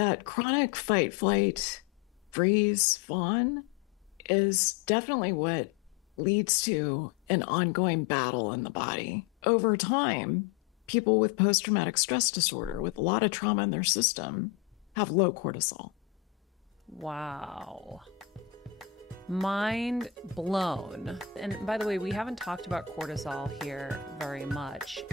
that chronic fight, flight, freeze, fawn is definitely what leads to an ongoing battle in the body. Over time, people with post traumatic stress disorder, with a lot of trauma in their system, have low cortisol. Wow. Mind blown. And by the way, we haven't talked about cortisol here very much.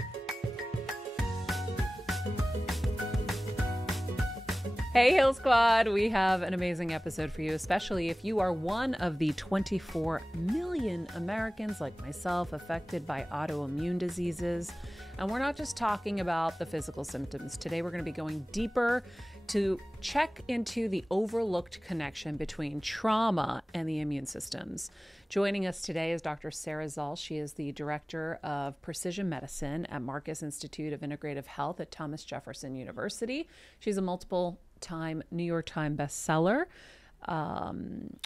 Hey, Hill Squad! We have an amazing episode for you, especially if you are one of the 24 million Americans like myself affected by autoimmune diseases. And we're not just talking about the physical symptoms. Today, we're going to be going deeper to check into the overlooked connection between trauma and the immune systems. Joining us today is Dr. Sara Szal. She is the Director of Precision Medicine at Marcus Institute of Integrative Health at Thomas Jefferson University. She's a multiple-time New York Times bestseller.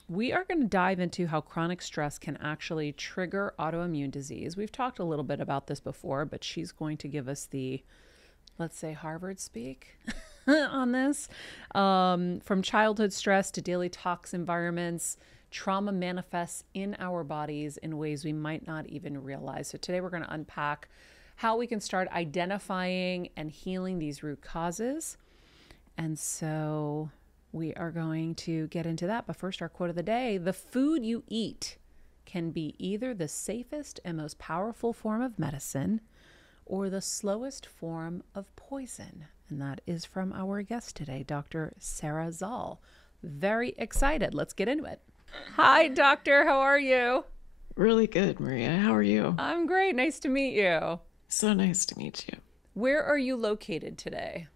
We are going to dive into how chronic stress can actually trigger autoimmune disease. We've talked a little bit about this before, but she's going to give us the, let's say, Harvard speak on this. From childhood stress to daily tox environments, trauma manifests in our bodies in ways we might not even realize. So today we're going to unpack how we can start identifying and healing these root causes. And so we are going to get into that. But first, our quote of the day: the food you eat can be either the safest and most powerful form of medicine or the slowest form of poison. And that is from our guest today, Dr. Sara Szal. Very excited. Let's get into it. Hi, doctor. How are you? Really good, Maria. How are you? I'm great. Nice to meet you. So nice to meet you. Where are you located today?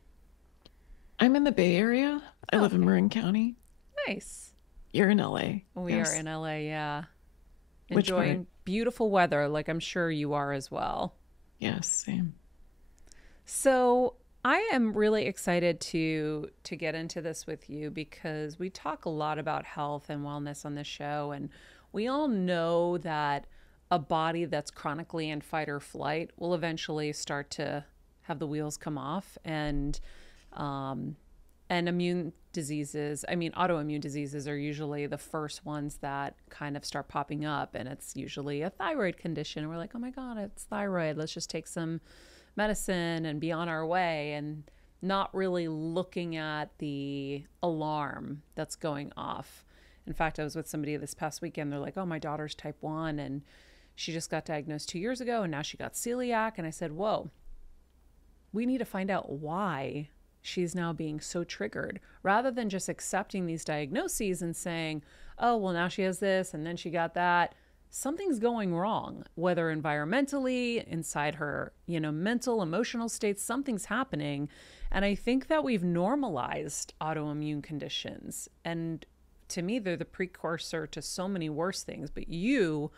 I'm in the Bay Area. I live in Marin County. Nice. You're in LA. We are in LA, yeah. Which part? Enjoying beautiful weather, like I'm sure you are as well. Yes, same. So I am really excited to get into this with you because we talk a lot about health and wellness on this show, and we all know that a body that's chronically in fight or flight will eventually start to have the wheels come off, and immune diseases, autoimmune diseases are usually the first ones that kind of start popping up, and it's usually a thyroid condition. We're like, oh my God, it's thyroid. Let's just take some medicine and be on our way, and not really looking at the alarm that's going off. In fact, I was with somebody this past weekend. They're like, oh, my daughter's type 1 and she just got diagnosed 2 years ago and now she got celiac. And I said, whoa, we need to find out why she's now being so triggered, rather than just accepting these diagnoses and saying, oh, well, now she has this and then she got that. Something's going wrong, whether environmentally, inside her, mental, emotional states, something's happening. And I think that we've normalized autoimmune conditions. And to me, they're the precursor to so many worse things. But you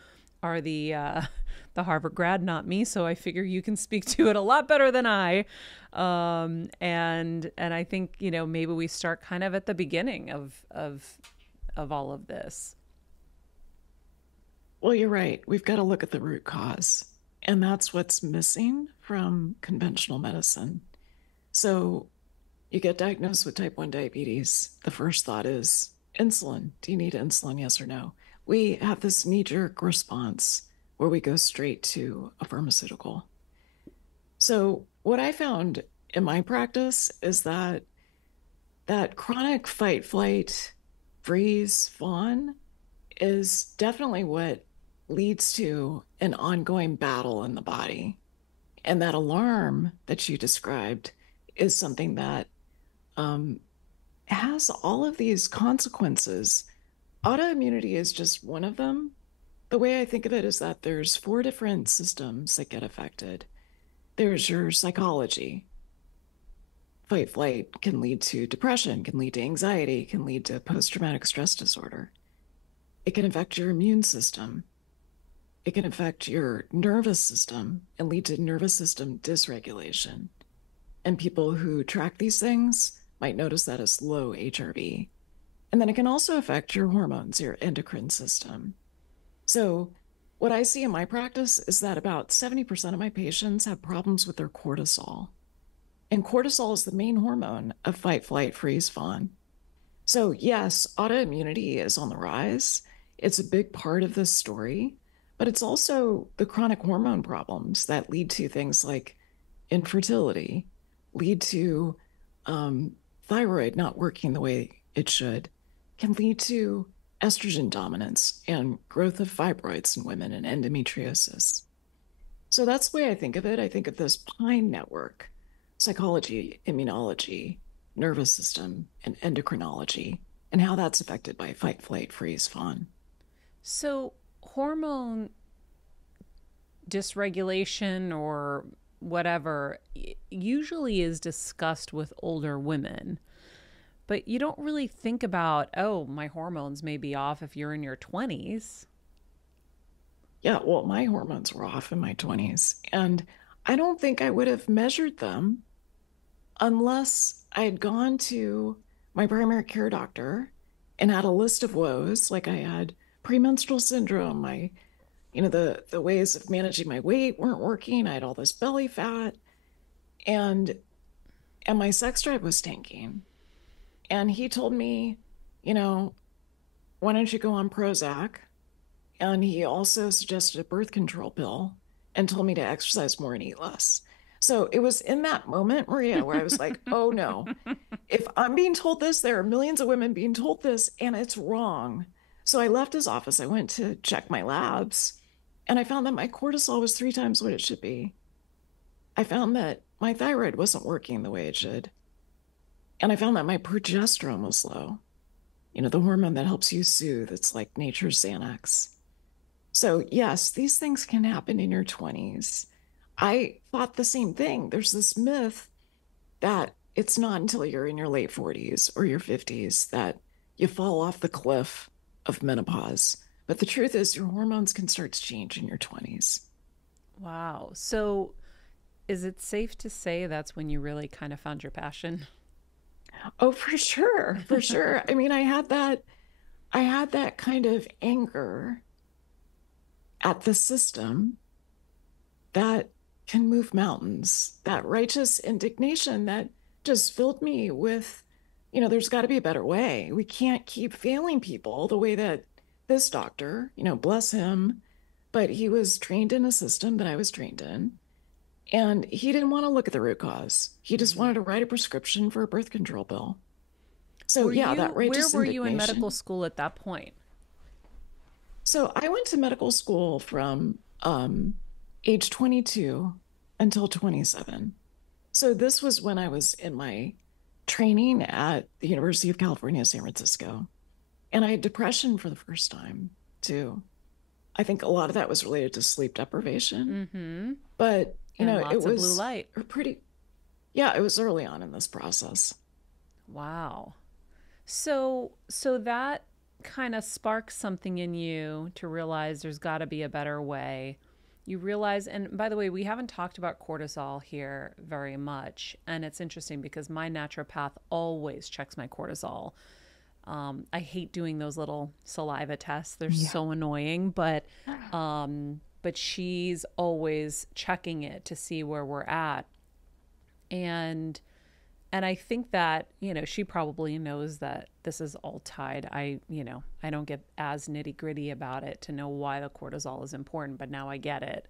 are the Harvard grad, not me. So I figure you can speak to it a lot better than I. And I think, maybe we start kind of at the beginning of all of this. Well, you're right. We've got to look at the root cause, and that's what's missing from conventional medicine. So you get diagnosed with type 1 diabetes. The first thought is insulin. Do you need insulin? Yes or no? We have this knee-jerk response where we go straight to a pharmaceutical. So what I found in my practice is that chronic fight, flight, freeze, fawn is definitely what leads to an ongoing battle in the body. And that alarm that you described is something that has all of these consequences. Autoimmunity is just one of them. The way I think of it is that there's 4 different systems that get affected. There's your psychology. Fight, flight can lead to depression, can lead to anxiety, can lead to post-traumatic stress disorder. It can affect your immune system. It can affect your nervous system and lead to nervous system dysregulation. And people who track these things might notice that as low HRV. And then it can also affect your hormones, your endocrine system. So what I see in my practice is that about 70% of my patients have problems with their cortisol. And cortisol is the main hormone of fight, flight, freeze, fawn. So, yes, autoimmunity is on the rise. It's a big part of this story, but it's also the chronic hormone problems that lead to things like infertility, lead to thyroid not working the way it should, can lead to estrogen dominance and growth of fibroids in women and endometriosis. So that's the way I think of it. I think of this Pine network: psychology, immunology, nervous system, and endocrinology, and how that's affected by fight, flight, freeze, fawn. So, hormone dysregulation or whatever usually is discussed with older women, but you don't really think about, oh, my hormones may be off if you're in your 20s. Yeah, well, my hormones were off in my 20s, and I don't think I would have measured them unless I had gone to my primary care doctor and had a list of woes, like I had premenstrual syndrome, the ways of managing my weight weren't working. I had all this belly fat, and my sex drive was tanking. And he told me, you know, why don't you go on Prozac? And he also suggested a birth control pill and told me to exercise more and eat less. So it was in that moment, Maria, where I was like, oh no, if I'm being told this, there are millions of women being told this, and it's wrong. So I left his office. I went to check my labs, and I found that my cortisol was 3 times what it should be. I found that my thyroid wasn't working the way it should. And I found that my progesterone was low, the hormone that helps you soothe. It's like nature's Xanax. So, yes, these things can happen in your 20s. I thought the same thing. There's this myth that it's not until you're in your late 40s or your 50s that you fall off the cliff of menopause. But the truth is, your hormones can start to change in your 20s. Wow. So, is it safe to say that's when you really kind of found your passion? Oh, for sure, for sure. I mean, I had that kind of anger at the system that can move mountains, that righteous indignation that just filled me with, there's got to be a better way. We can't keep failing people the way that this doctor, bless him, but he was trained in a system that I was trained in. And he didn't want to look at the root cause. He just wanted to write a prescription for a birth control pill. So, yeah, that Where righteous were you in medical indignation. school at that point? So I went to medical school from age 22 until 27. So this was when I was in my training at the University of California, San Francisco. And I had depression for the first time, too. I think a lot of that was related to sleep deprivation. Mm-hmm. But, And it lots of blue was light. yeah, it was early on in this process. Wow. So that kind of sparks something in you to realize there's got to be a better way. You realize, and by the way, we haven't talked about cortisol here very much. And it's interesting because my naturopath always checks my cortisol. I hate doing those little saliva tests. They're Yeah. so annoying, but she's always checking it to see where we're at. And and I think that, she probably knows that this is all tied. I don't get as nitty gritty about it to know why the cortisol is important, but now I get it.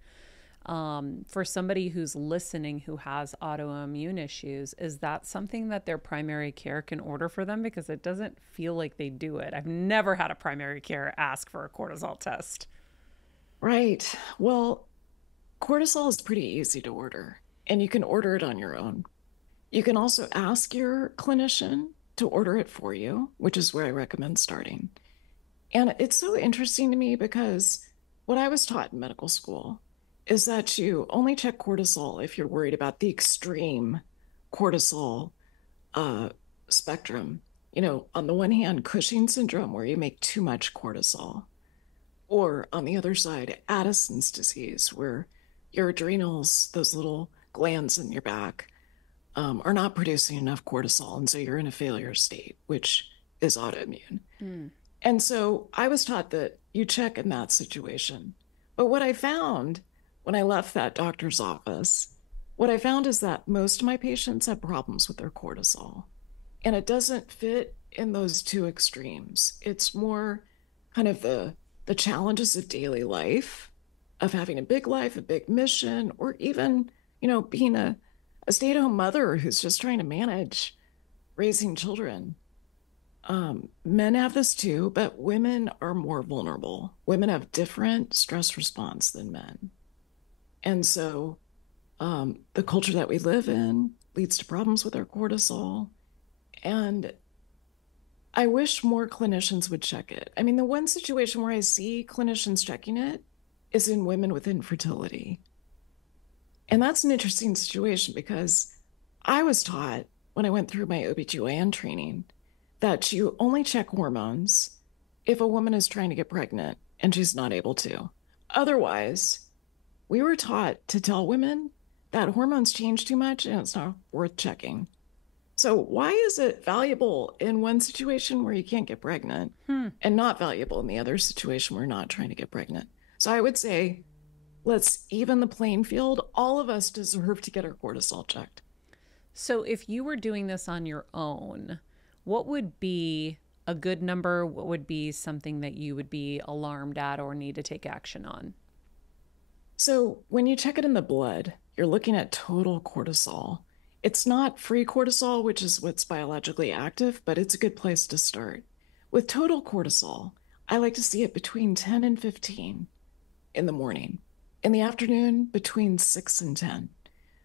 For somebody who's listening who has autoimmune issues, is that something that their primary care can order for them? Because it doesn't feel like they do it. I've never had a primary care ask for a cortisol test. Right. Well, cortisol is pretty easy to order, and you can order it on your own. You can also ask your clinician to order it for you, which is where I recommend starting. And it's so interesting to me because what I was taught in medical school is that you only check cortisol if you're worried about the extreme cortisol uh, spectrum. On the one hand, Cushing syndrome, where you make too much cortisol, or on the other side, Addison's disease, where your adrenals, those little glands in your back, are not producing enough cortisol. And so you're in a failure state, which is autoimmune. Mm. And so I was taught that you check in that situation. But what I found when I left that doctor's office what I found is that most of my patients have problems with their cortisol, and it doesn't fit in those two extremes. It's more kind of the challenges of daily life, of having a big life, a big mission, or even, being a stay-at-home mother who's just trying to manage raising children. Men have this too, but women are more vulnerable. Women have different stress response than men. And so the culture that we live in leads to problems with our cortisol. And I wish more clinicians would check it. I mean, the one situation where I see clinicians checking it is in women with infertility. And that's an interesting situation because I was taught when I went through my OBGYN training that you only check hormones if a woman is trying to get pregnant and she's not able to. Otherwise, we were taught to tell women that hormones change too much and it's not worth checking. So why is it valuable in one situation where you can't get pregnant and not valuable in the other situation where you're not trying to get pregnant? So I would say, let's even the playing field. All of us deserve to get our cortisol checked. So if you were doing this on your own, what would be a good number? What would be something that you would be alarmed at or need to take action on? So when you check it in the blood, you're looking at total cortisol. It's not free cortisol, which is what's biologically active, but it's a good place to start. With total cortisol, I like to see it between 10 and 15 in the morning. In the afternoon, between 6 and 10.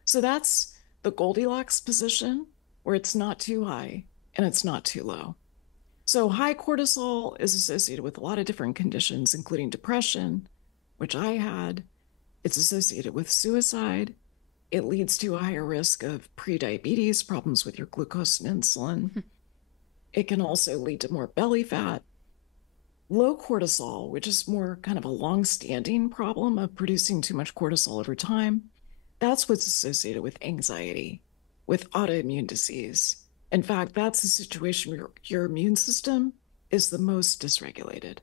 So that's the Goldilocks position where it's not too high and it's not too low. So high cortisol is associated with a lot of different conditions, including depression, which I had. It's associated with suicide. It leads to a higher risk of prediabetes, problems with your glucose and insulin. It can also lead to more belly fat. Low cortisol, which is more kind of a long-standing problem of producing too much cortisol over time, that's what's associated with anxiety, with autoimmune disease. In fact, that's the situation where your immune system is the most dysregulated.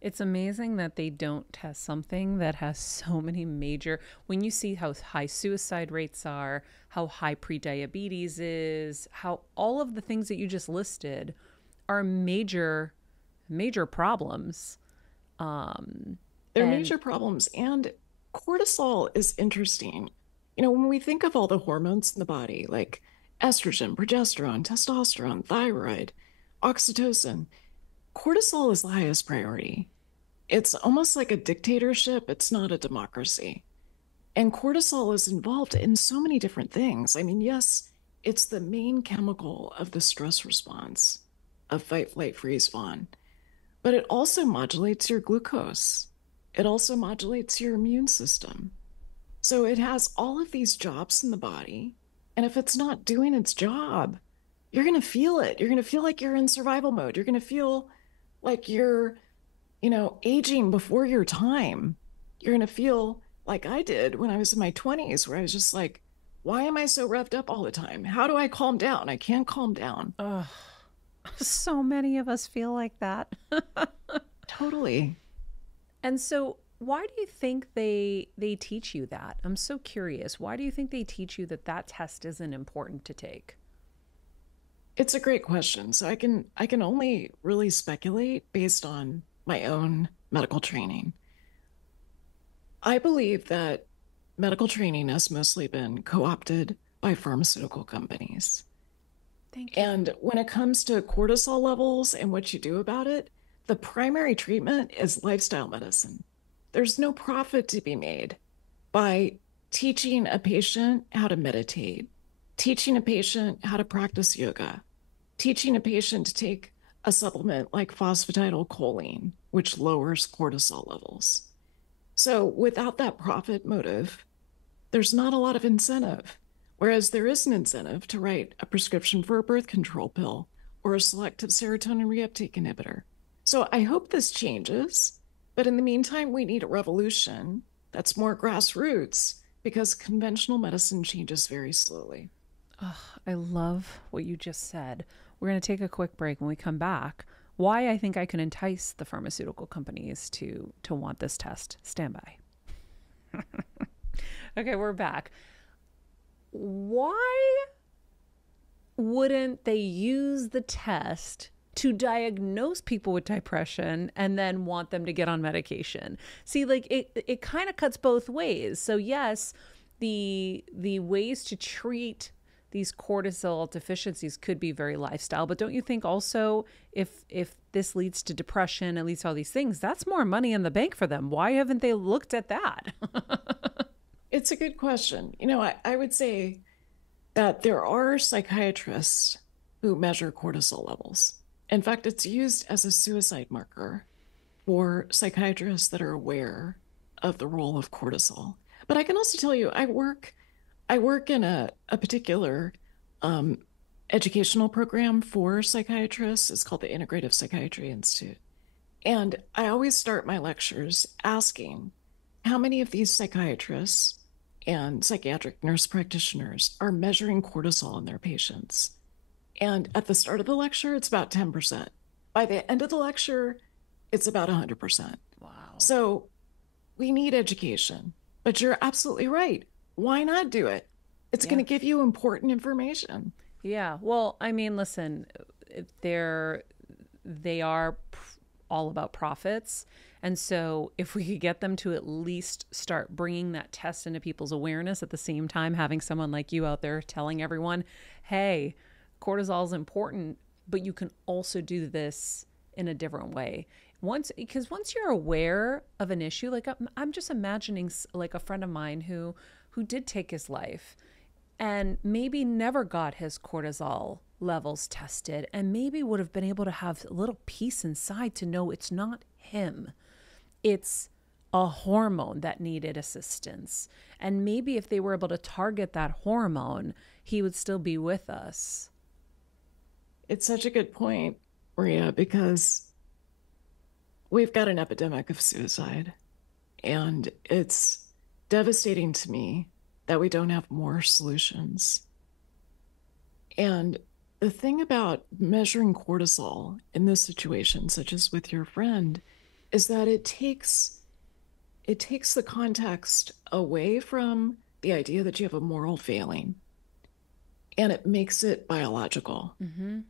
It's amazing that they don't test something that has so many major, when you see how high suicide rates are, how high prediabetes is, how all of the things that you just listed are major problems. They're major problems. And cortisol is interesting. When we think of all the hormones in the body, like estrogen, progesterone, testosterone, thyroid, oxytocin, cortisol is the highest priority. It's almost like a dictatorship. It's not a democracy. And cortisol is involved in so many different things. I mean, yes, it's the main chemical of the stress response of fight, flight, freeze, fawn, but it also modulates your glucose. It also modulates your immune system. So it has all of these jobs in the body. And if it's not doing its job, you're going to feel it. You're going to feel like you're in survival mode. You're going to feel like you're, aging before your time. You're going to feel like I did when I was in my 20s, where I was just like, why am I so revved up all the time? How do I calm down? I can't calm down. Ugh. So many of us feel like that. Totally. And so why do you think they teach you that? I'm so curious. Why do you think they teach you that test isn't important to take? It's a great question. So I can only really speculate based on my own medical training. I believe that medical training has mostly been co-opted by pharmaceutical companies. Thank you. And when it comes to cortisol levels and what you do about it, the primary treatment is lifestyle medicine. There's no profit to be made by teaching a patient how to meditate, teaching a patient how to practice yoga, teaching a patient to take a supplement like phosphatidylcholine, which lowers cortisol levels. So without that profit motive, there's not a lot of incentive. Whereas there is an incentive to write a prescription for a birth control pill or a selective serotonin reuptake inhibitor. So I hope this changes. But in the meantime, we need a revolution that's more grassroots because conventional medicine changes very slowly. Oh, I love what you just said. We're going to take a quick break. When we come back, why I think I can entice the pharmaceutical companies to want this test. Stand by. Okay, we're back. why wouldn't they use the test to diagnose people with depression and then want them to get on medication? See, like it kind of cuts both ways. So yes, the ways to treat these cortisol deficiencies could be very lifestyle, but don't you think also if this leads to depression, it leads to all these things, that's more money in the bank for them? Why haven't they looked at that? It's a good question. I would say that there are psychiatrists who measure cortisol levels. In fact, it's used as a suicide marker for psychiatrists that are aware of the role of cortisol. But I can also tell you, I work in a particular um, educational program for psychiatrists. It's called the Integrative Psychiatry Institute. And I always start my lectures asking how many of these psychiatrists and psychiatric nurse practitioners are measuring cortisol in their patients. And at the start of the lecture, it's about 10%. By the end of the lecture, it's about 100%. Wow. So we need education, but you're absolutely right. Why not do it? It's Yeah. going to give you important information. Yeah. Well, I mean, listen, they're they are all about profits. And so if we could get them to at least start bringing that test into people's awareness at the same time, having someone like you out there telling everyone, hey, cortisol is important, but you can also do this in a different way. Once you're aware of an issue, like I'm just imagining like a friend of mine who did take his life and maybe never got his cortisol levels tested and maybe would have been able to have a little peace inside to know it's not him. It's a hormone that needed assistance. And maybe if they were able to target that hormone, he would still be with us. It's such a good point, Maria, because we've got an epidemic of suicide. And it's devastating to me that we don't have more solutions. And the thing about measuring cortisol in this situation, such as with your friend, is that it takes the context away from the idea that you have a moral failing and it makes it biological Mm-hmm.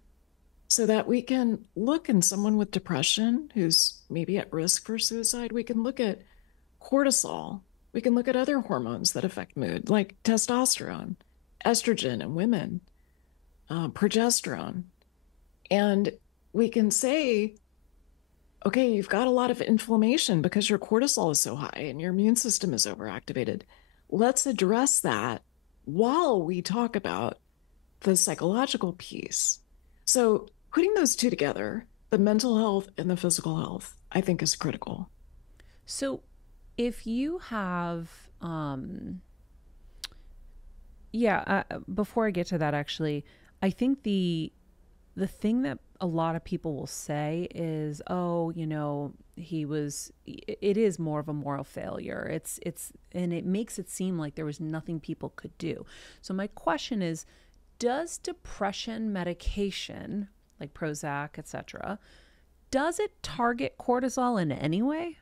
so that we can look in someone with depression who's maybe at risk for suicide. We can look at cortisol. We can look at other hormones that affect mood, like testosterone, estrogen in women, progesterone. And we can say, okay, you've got a lot of inflammation because your cortisol is so high and your immune system is overactivated. Let's address that while we talk about the psychological piece. So, putting those two together, the mental health and the physical health, I think is critical. So if you have, yeah, before I get to that, actually, I think the thing that a lot of people will say is, oh, it is more of a moral failure. And it makes it seem like there was nothing people could do. So my question is, does depression medication like Prozac, etc., does it target cortisol in any way?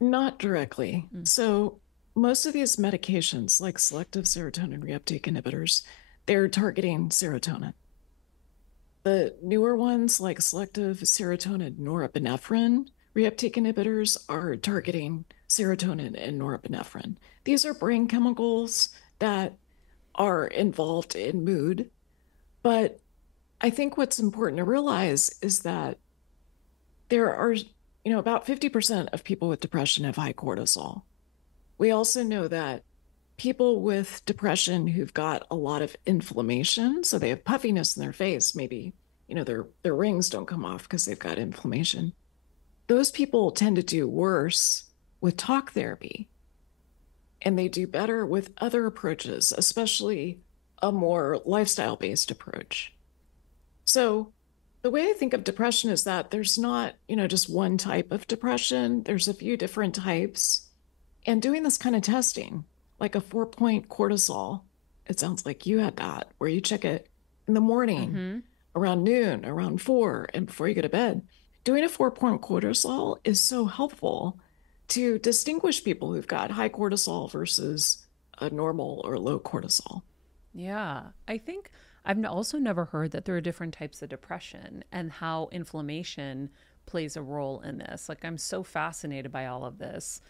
Not directly. So, most of these medications, like selective serotonin reuptake inhibitors, they're targeting serotonin. The newer ones, like selective serotonin norepinephrine reuptake inhibitors, are targeting serotonin and norepinephrine. These are brain chemicals that are involved in mood. But I think what's important to realize is that there are, about 50% of people with depression have high cortisol. We also know that people with depression who've got a lot of inflammation, so they have puffiness in their face, maybe, their rings don't come off because they've got inflammation. Those people tend to do worse with talk therapy, and they do better with other approaches, especially a more lifestyle-based approach. So the way I think of depression is that there's not, just one type of depression. There's a few different types. And doing this kind of testing, like a 4-point cortisol, it sounds like you had that, where you check it in the morning, Mm-hmm. around noon, around 4, and before you go to bed. Doing a 4-point cortisol is so helpful to distinguish people who've got high cortisol versus a normal or low cortisol. Yeah. I think I've also never heard that there are different types of depression and how inflammation plays a role in this. Like, I'm so fascinated by all of this.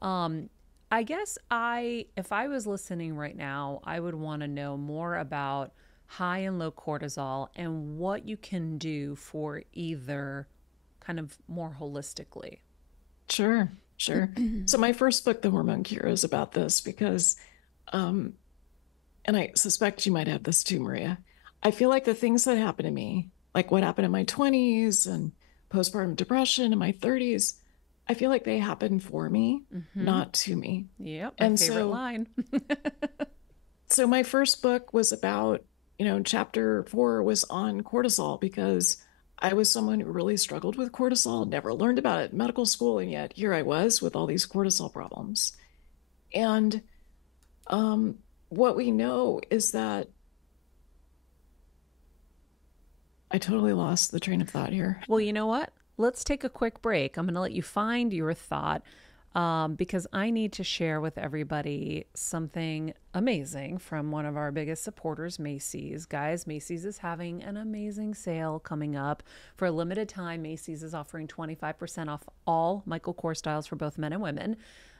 Um, I guess if I was listening right now, I would want to know more about high and low cortisol and what you can do for either kind of more holistically. Sure, sure. So my first book, The Hormone Cure, is about this because, um, and I suspect you might have this too, Maria. I feel like the things that happened to me, like what happened in my 20s and postpartum depression in my 30s, I feel like they happened for me, Mm-hmm. not to me. Yep, my And favorite so, line. so my first book was about, chapter 4 was on cortisol because I was someone who really struggled with cortisol, never learned about it in medical school, and yet here I was with all these cortisol problems. And um, what we know is that I totally lost the train of thought here. Well, you know what? Let's take a quick break. I'm going to let you find your thought because I need to share with everybody something amazing from one of our biggest supporters, Macy's. Guys, Macy's is having an amazing sale coming up. For a limited time, Macy's is offering 25% off all Michael Kors styles for both men and women.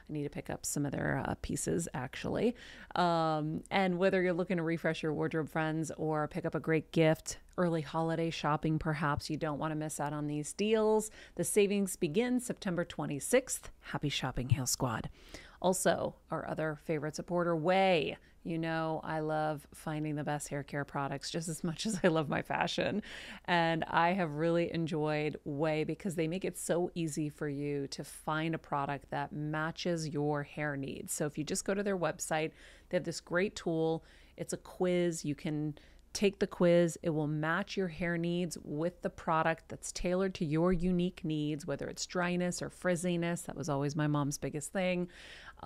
I need to pick up some of their pieces actually. And whether you're looking to refresh your wardrobe, friends, or pick up a great gift, early holiday shopping, perhaps you don't want to miss out on these deals. The savings begin September 26th. Happy shopping, Hail Squad. Also, our other favorite supporter, Way. You know, I love finding the best hair care products just as much as I love my fashion. And I have really enjoyed Way because they make it so easy for you to find a product that matches your hair needs. So if you just go to their website, they have this great tool. It's a quiz. You can take the quiz. It will match your hair needs with the product that's tailored to your unique needs, whether it's dryness or frizziness. That was always my mom's biggest thing.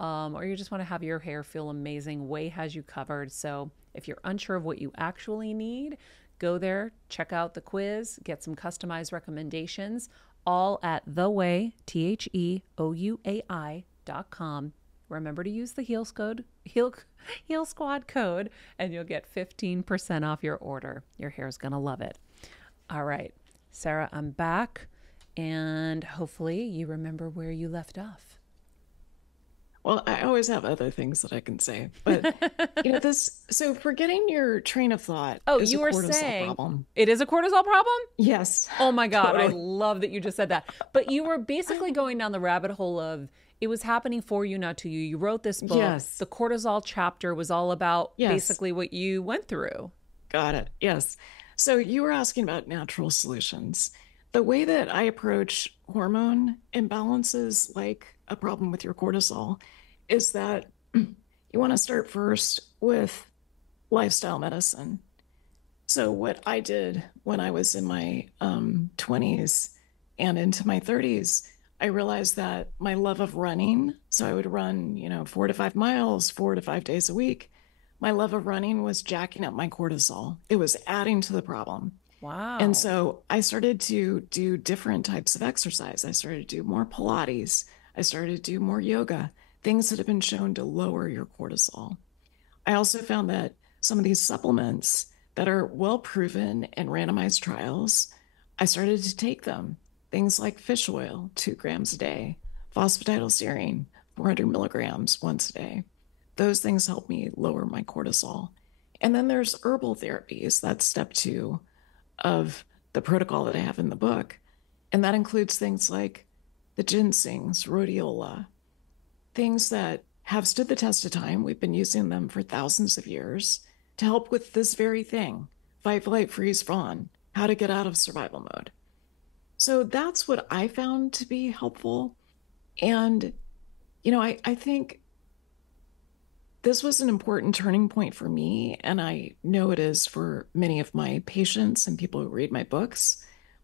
Or you just want to have your hair feel amazing. Way has you covered. So if you're unsure of what you actually need, go there, check out the quiz, get some customized recommendations, all at theway.com. Remember to use the Heal Squad code, and you'll get 15% off your order. Your hair's gonna love it. All right, Sarah, I'm back, and hopefully you remember where you left off. Well, I always have other things that I can say, but so forgetting your train of thought Oh, is a you were cortisol saying problem. it is a cortisol problem? Yes, Oh my God, I totally. love that you just said that. But you were basically going down the rabbit hole of it was happening for you, not to you. You wrote this book. Yes, The cortisol chapter was all about yes, basically what you went through. got it. Yes. So you were asking about natural solutions. The way that I approach hormone imbalances, like a problem with your cortisol, is that you want to start first with lifestyle medicine. So, what I did when I was in my 20s and into my 30s, I realized that my love of running, so I would run, 4 to 5 miles, 4 to 5 days a week. My love of running was jacking up my cortisol. It was adding to the problem. And Wow. so I started to do different types of exercise. I started to do more Pilates. I started to do more yoga, things that have been shown to lower your cortisol. I also found that some of these supplements that are well proven in randomized trials, I started to take them. Things like fish oil, 2 grams a day, phosphatidylserine, 400 milligrams once a day. Those things help me lower my cortisol. And then there's herbal therapies. That's step 2 of the protocol that I have in the book. And that includes things like the ginsengs, rhodiola, things that have stood the test of time. We've been using them for thousands of years to help with this very thing: fight, flight, freeze, fawn, how to get out of survival mode. So that's what I found to be helpful. And, I think this was an important turning point for me. And I know it is for many of my patients and people who read my books.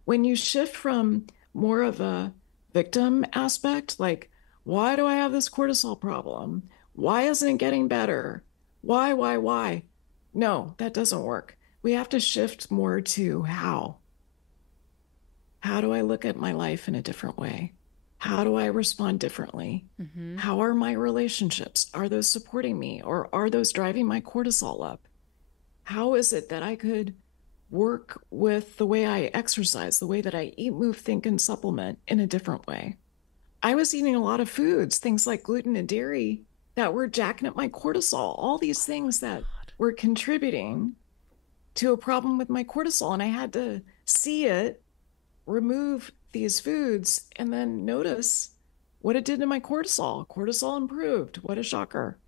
When you shift from more of a victim aspect, like, why do I have this cortisol problem? Why isn't it getting better? Why? No, that doesn't work. We have to shift more to how. How do I look at my life in a different way? How do I respond differently? Mm-hmm. How are my relationships? Are those supporting me or are those driving my cortisol up? How is it that I could work with the way I exercise, the way that I eat, move, think, and supplement in a different way? I was eating a lot of foods, things like gluten and dairy, that were jacking up my cortisol, all these Oh my things that God. were contributing to a problem with my cortisol. And I had to see it, remove these foods, and then notice what it did to my cortisol. Cortisol improved. What a shocker.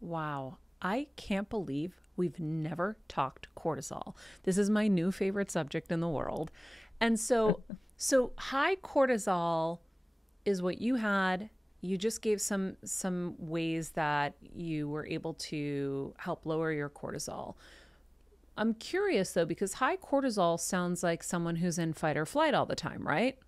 Wow. I can't believe we've never talked cortisol. This is my new favorite subject in the world. And so high cortisol is what you had. You just gave some ways that you were able to help lower your cortisol. I'm curious though, because high cortisol sounds like someone who's in fight or flight all the time, right?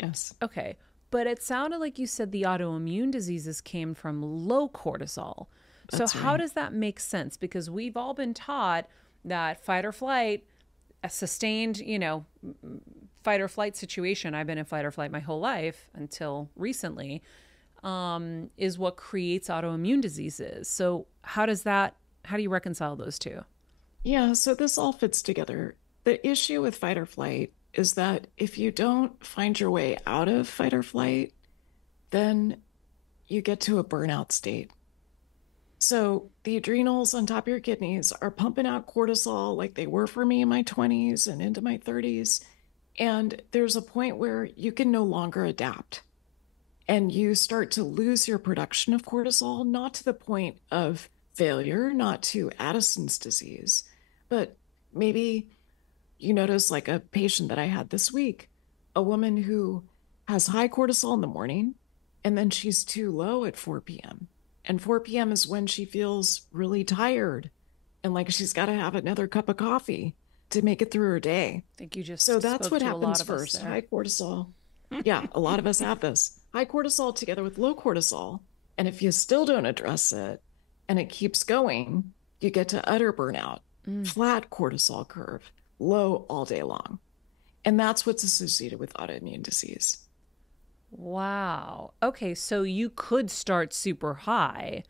Yes, Okay. But it sounded like you said the autoimmune diseases came from low cortisol. So, that's how right. does that make sense? Because we've all been taught that fight or flight, a sustained, fight or flight situation, I've been in fight or flight my whole life until recently, is what creates autoimmune diseases. So, how do you reconcile those two? Yeah, so this all fits together. The issue with fight or flight is that if you don't find your way out of fight or flight, then you get to a burnout state. So the adrenals on top of your kidneys are pumping out cortisol like they were for me in my 20s and into my 30s. And there's a point where you can no longer adapt and you start to lose your production of cortisol, not to the point of failure, not to Addison's disease, but maybe you notice like a patient that I had this week, a woman who has high cortisol in the morning and then she's too low at 4 p.m. And 4 p.m. is when she feels really tired and like she's got to have another cup of coffee to make it through her day. I think you So just that's spoke what to a lot happens of us first. there. High cortisol. Yeah, a lot of us have this. High cortisol together with low cortisol. And if you still don't address it and it keeps going, you get to utter burnout, Mm. flat cortisol curve, low all day long. And that's what's associated with autoimmune disease. Wow. Okay, so you could start super high,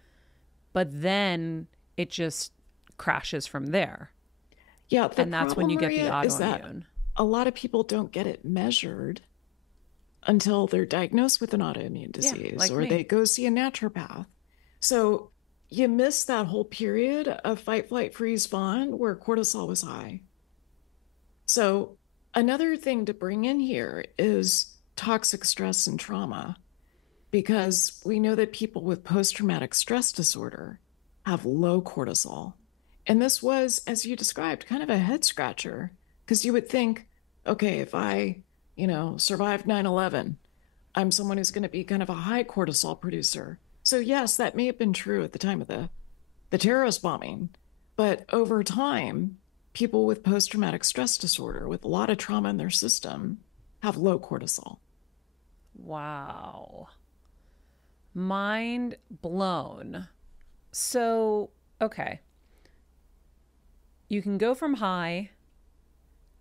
but then it just crashes from there. Yeah, the And that's when problem, you get the Maria, is that autoimmune. a lot of people don't get it measured until they're diagnosed with an autoimmune Yeah, disease like or me. they go see a naturopath. So you miss that whole period of fight, flight, freeze, fawn where cortisol was high. So another thing to bring in here is toxic stress and trauma, because we know that people with post traumatic stress disorder have low cortisol. And this was, as you described, kind of a head scratcher because you would think, okay, if I, survived 9/11, I'm someone who's going to be kind of a high cortisol producer. So, yes, that may have been true at the time of the terrorist bombing. But over time, people with post traumatic stress disorder with a lot of trauma in their system have low cortisol. Wow. Mind blown. So, okay. You can go from high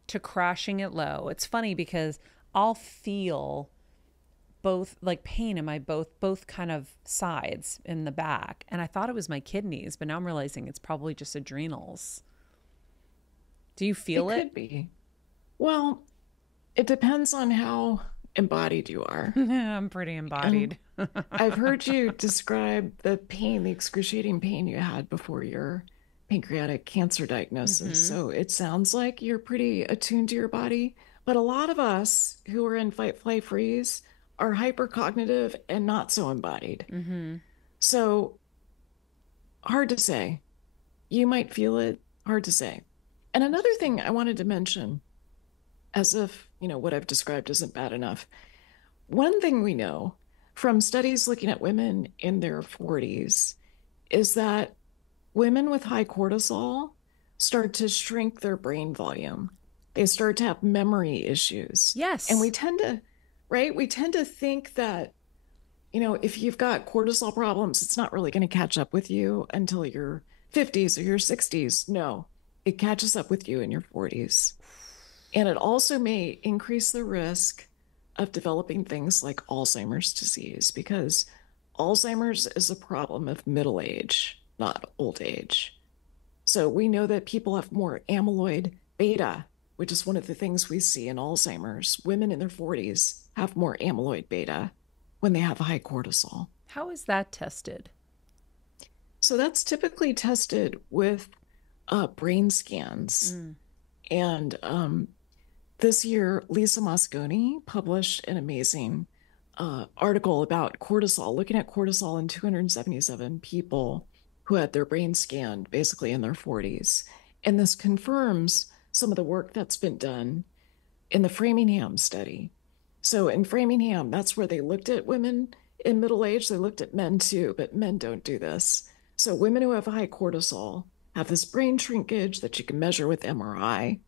to crashing it low. It's funny because I'll feel both like pain in my both kind of sides in the back. And I thought it was my kidneys, but now I'm realizing it's probably just adrenals. Do you It feel it? could be. Well, it depends on how embodied you are. I'm pretty And embodied. I've heard you describe the pain, the excruciating pain you had before your pancreatic cancer diagnosis. Mm-hmm. So it sounds like you're pretty attuned to your body. But a lot of us who are in fight, flight, freeze are hypercognitive and not so embodied. Mm-hmm. So hard to say. You might feel it, hard to say. And another thing I wanted to mention, as if, what I've described isn't bad enough. One thing we know from studies looking at women in their 40s is that women with high cortisol start to shrink their brain volume. They start to have memory issues. And we Yes. tend to, right? We tend to think that, if you've got cortisol problems, it's not really going to catch up with you until your 50s or your 60s. No, it catches up with you in your 40s. And it also may increase the risk of developing things like Alzheimer's disease, because Alzheimer's is a problem of middle age, not old age. So we know that people have more amyloid beta, which is one of the things we see in Alzheimer's. Women in their 40s have more amyloid beta when they have high cortisol. How is that tested? So that's typically tested with brain scans. And this year, Lisa Mosconi published an amazing article about cortisol, looking at cortisol in 277 people who had their brain scanned basically in their 40s. And this confirms some of the work that's been done in the Framingham study. So in Framingham, that's where they looked at women in middle age. They looked at men too, but men don't do this. So women who have high cortisol have this brain shrinkage that you can measure with MRI.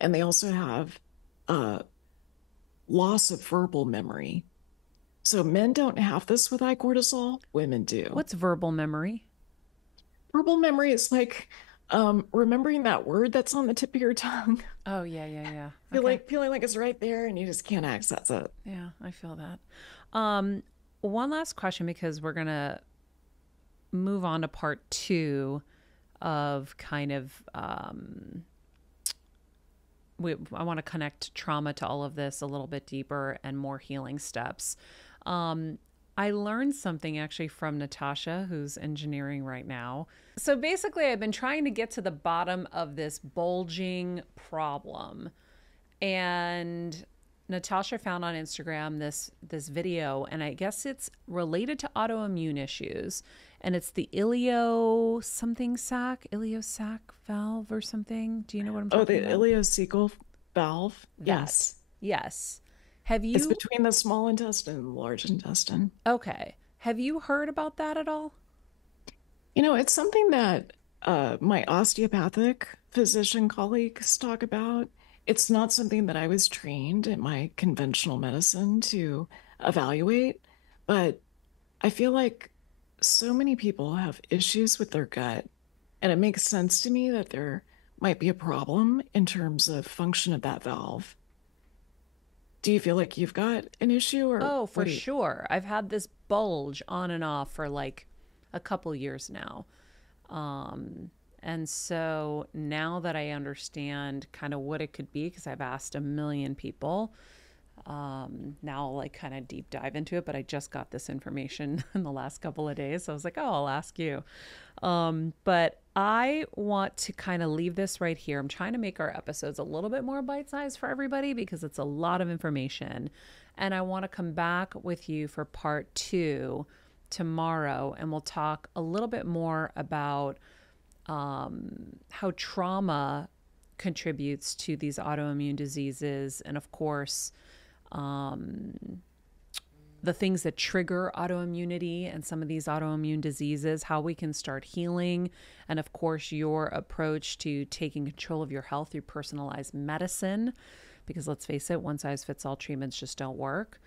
And they also have loss of verbal memory. So men don't have this with high cortisol, women do. What's verbal memory? Verbal memory is like remembering that word that's on the tip of your tongue. Oh, yeah. Feeling like it's right there and you just can't access it. Yeah, I feel that. One last question, because we're going to move on to part 2 of kind of, I want to connect trauma to all of this a little bit deeper and more healing steps. I learned something actually from Natasha, who's engineering right now. So basically, I've been trying to get to the bottom of this bulging problem. And Natasha found on Instagram this video, and I guess it's related to autoimmune issues. And it's the iliosac valve or something. Do you know what I'm talking about? Oh, the ileocecal valve. Yes. Have you? It's between the small intestine and the large intestine. Okay. Have you heard about that at all? It's something that my osteopathic physician colleagues talk about. It's not something that I was trained in my conventional medicine to evaluate, but I feel like so many people have issues with their gut, and it makes sense to me that there might be a problem in terms of function of that valve. Do you feel like you've got an issue? Oh, for sure. I've had this bulge on and off for like a couple years now. And so now that I understand kind of what it could be, because I've asked a million people, now I'll like kind of deep dive into it, but I just got this information in the last couple of days. So I was like, oh, I'll ask you. But I want to kind of leave this right here. I'm trying to make our episodes a little bit more bite-sized for everybody because it's a lot of information. And I want to come back with you for part 2 tomorrow, and we'll talk a little bit more about how trauma contributes to these autoimmune diseases, and of course, the things that trigger autoimmunity and some of these autoimmune diseases, how we can start healing, and of course, your approach to taking control of your health through personalized medicine, because let's face it, one-size-fits-all treatments just don't work,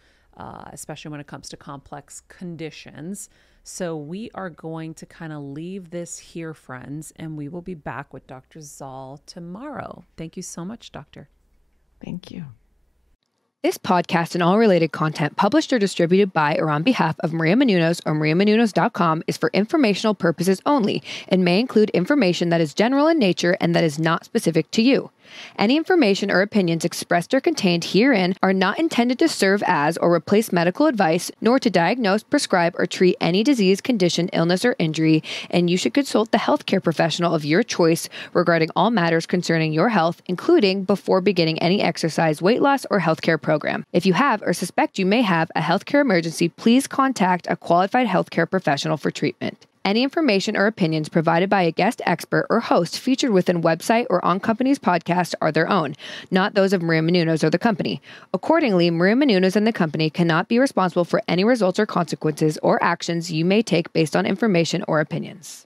especially when it comes to complex conditions. So we are going to kind of leave this here, friends, and we will be back with Dr. Szal tomorrow. Thank you so much, Doctor. Thank you. This podcast and all related content published or distributed by or on behalf of Maria Menounos or mariamenounos.com is for informational purposes only and may include information that is general in nature and that is not specific to you. Any information or opinions expressed or contained herein are not intended to serve as or replace medical advice, nor to diagnose, prescribe, or treat any disease, condition, illness, or injury, and you should consult the healthcare professional of your choice regarding all matters concerning your health, including before beginning any exercise, weight loss, or healthcare program. If you have or suspect you may have a healthcare emergency, please contact a qualified healthcare professional for treatment. Any information or opinions provided by a guest expert or host featured within website or on company's podcast are their own, not those of Maria Menounos or the company. Accordingly, Maria Menounos and the company cannot be responsible for any results or consequences or actions you may take based on information or opinions.